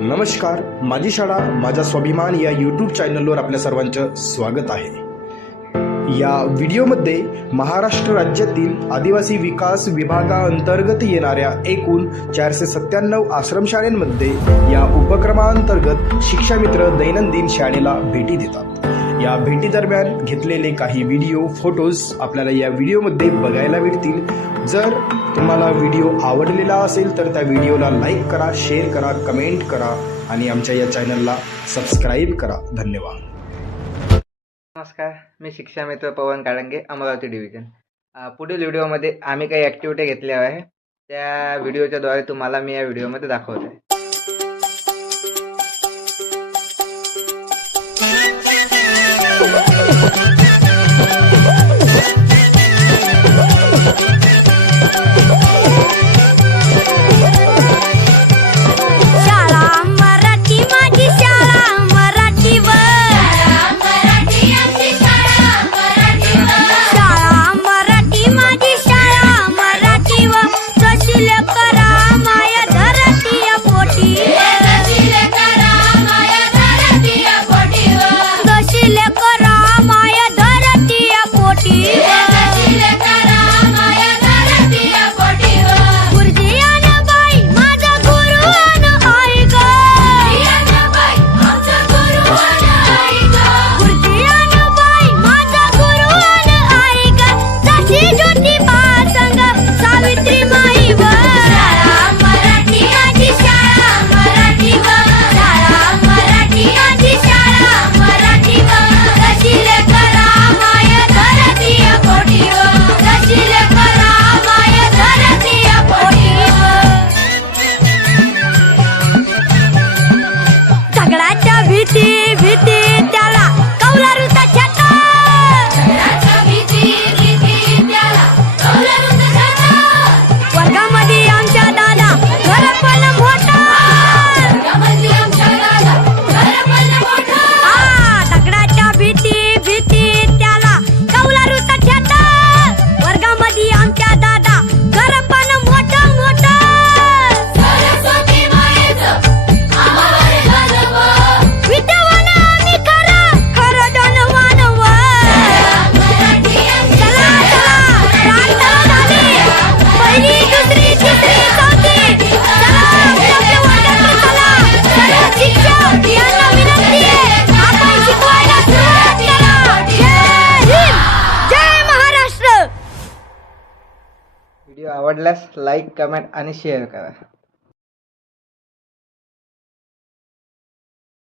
नमस्कार, माझी शाळा माझा स्वाभिमान या यूट्यूब चॅनलवर आपल्या सर्वांचं स्वागत आहे। या व्हिडिओमध्ये महाराष्ट्र राज्यातील आदिवासी विकास विभागाअंतर्गत येणाऱ्या एकूण 497 आश्रमशाळांमध्ये या उपक्रमाअंतर्गत शिक्षामित्र दैनंदिन शाळेला भेटी देतात। या भेटी दरम्यान घेतलेले काही व्हिडिओ फोटोज आपल्याला या व्हिडिओमध्ये बघायला मिळतील। जर तुम्हाला व्हिडिओ आवडलेला असेल तर त्या व्हिडिओला लाईक करा, शेअर करा, कमेंट करा आणि आमच्या या चॅनलला सबस्क्राईब करा। धन्यवाद। नमस्कार, मी शिक्षामित्र पवन काळंगे, अमरावती डिव्हिजन। पुढील व्हिडिओमध्ये आम्ही काही ॲक्टिव्हिटी घेतल्या आहे, त्या व्हिडिओच्या द्वारे तुम्हाला मी या व्हिडिओमध्ये दाखवत आहे। व्हिडिओ आवडल्यास लाईक, कमेंट आणि शेअर करा।